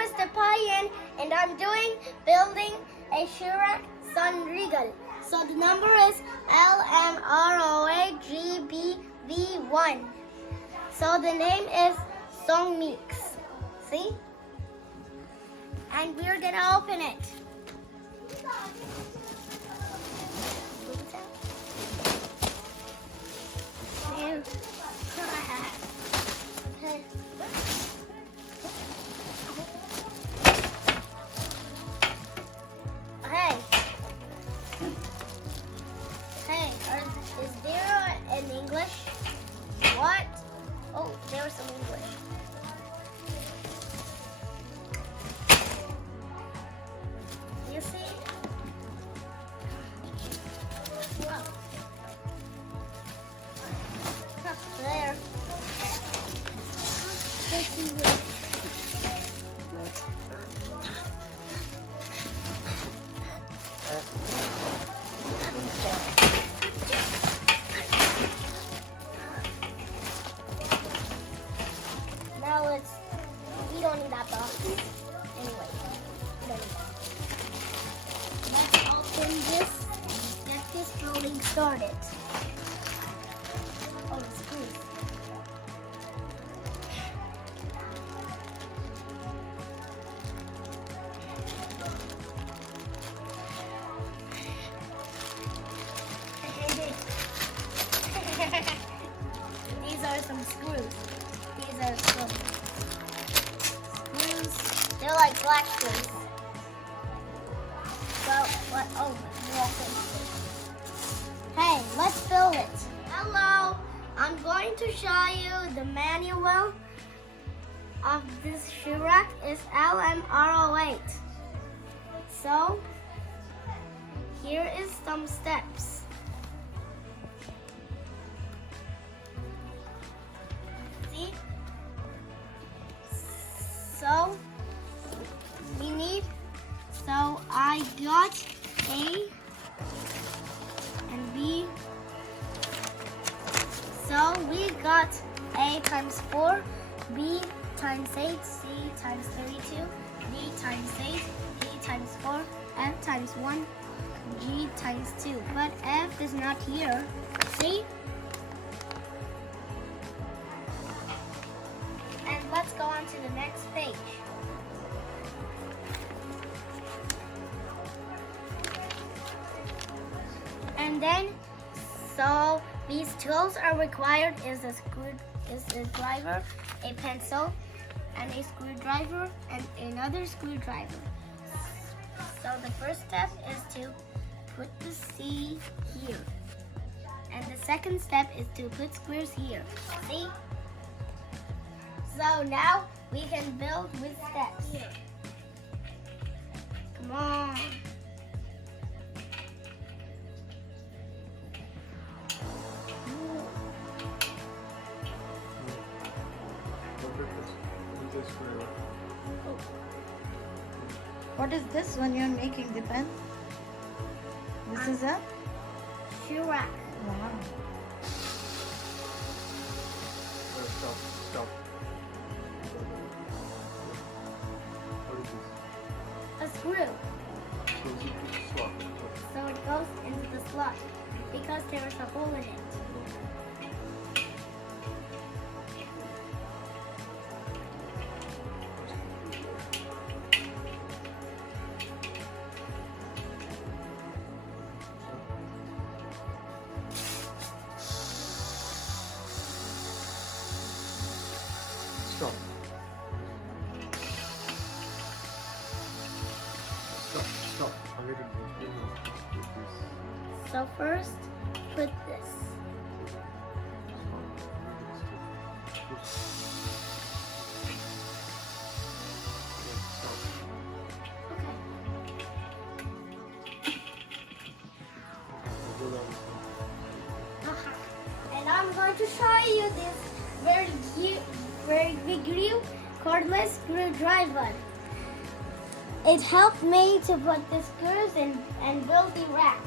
Mr. Payan, and I'm building a Chirac Sun Regal. So the number is LMROAGBV1. So the name is Song Mix. See? And we're gonna open it. Hey, is there an English? What? Oh, there's some English. You see? Wow. There. Now we don't need that box. Anyway, we don't need that. Let's open this and get this rolling started. Oh, the screws. These are some screws. These are some screws. They're like black screws. Well, what? Oh, hey, let's build it. Hello, I'm going to show you the manual of this Chirac. It's LMRO8. So, here is some steps. See? So, I got A and B. So we got A times 4, B times 8, C times 32, D times 8, E times 4, F times 1, G times 2. But F is not here. See? And let's go on to the next page. And then, so these tools are required is a driver, a pencil, and a screwdriver, and another screwdriver. So the first step is to put the C here. And the second step is to put screws here. See? So now we can build with steps. Come on. What is this one you're making, the pen? This is a Chirac. wow. Stop. What is this? A screw. Slot. So it goes into the slot because there is a hole in it. Stop. I need to do this. So first, put this. And I'm going to show you this very big cordless screwdriver. It helped me to put the screws in and build the rack.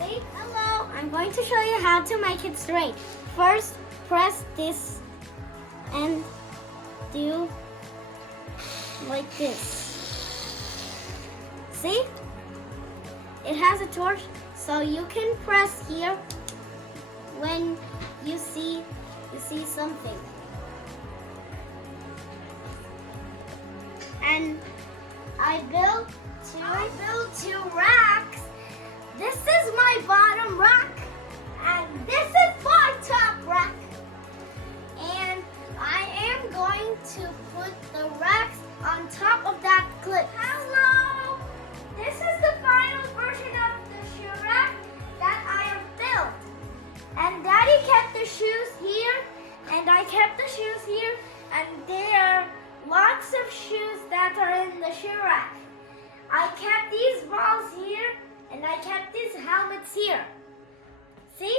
See? Hello! I'm going to show you how to make it straight. First, press this and do like this. See? It has a torch, so you can press here when you see something. And I built two racks. This is my bottom rack, and this is my top rack. And I am going to put the racks on top of that clip. Hello! This is the final version of the shoe rack that I have built. And Daddy kept the shoes here, and I kept the shoes here, and there are lots of shoes that are in the shoe rack. I kept these balls here, and I kept these helmets here. See?